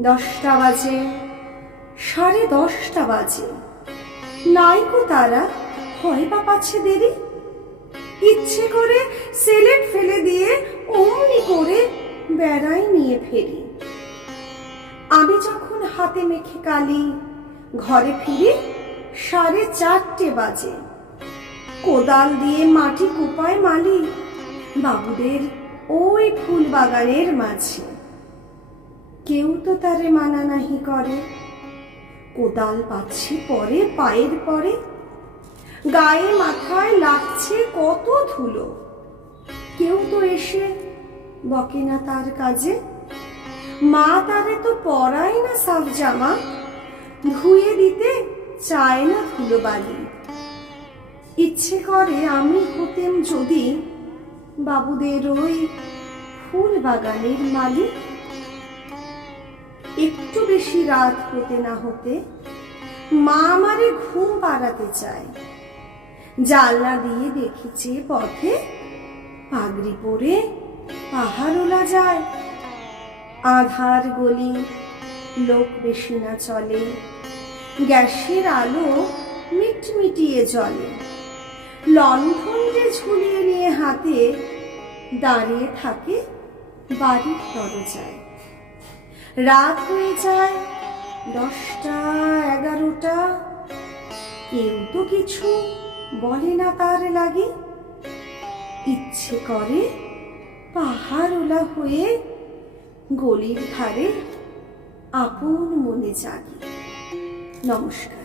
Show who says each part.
Speaker 1: দশটা বাজে, সাড়ে দশটা বাজে। নাইকো তারা হয় বা পাচ্ছে দেরি? ইচ্ছে করে সেলেট ফেলে দিয়ে অমনি করে বেড়াই নিয়ে ফেরি। আমি যখন হাতে মেখে কালি, ঘরে ফিরি সাড়ে চারটে বাজে। কোদাল দিয়ে মাটি কোপায় মালি, বাবুদের ওই ফুল বাগানের মাঝে। কেউ তো তারে মানা নাহি করে। কোদাল পাচ্ছি পরে, পায়ের পরে। গায়ে মাথায় লাগছে কত ধুলো। কেউ তো এসে বকে না তার কাজে। মা তারে তো পরায় না সাফ জামা। ধুয়ে দিতে চায় না ধুলো বালি। ইচ্ছে করে আমি হতেম যদি বাবুদের ওই ফুল বাগানের মালিক। একটু বেশি রাত হতে না হতে মা আমারে ঘুম পাড়াতে চায়। জানলা দিয়ে দেখেছে পথে পাগড়ি পরে পাহাড়োলা যায়। আধার গলি, লোক বেশি না চলে। গ্যাসের আলো মিটমিটিয়ে জলে লণ্ঠন যে ঝুলিয়ে নিয়ে হাতে দাঁড়িয়ে থাকে বাড়ির দরজায়। রাত হয়ে যায়, দশটা, এগারোটা। কেউ তো কিছু বলে না তার লাগে। ইচ্ছে করে পাহাড়ওলা হয়ে গলির ধারে আপন মনে জাগে। নমস্কার।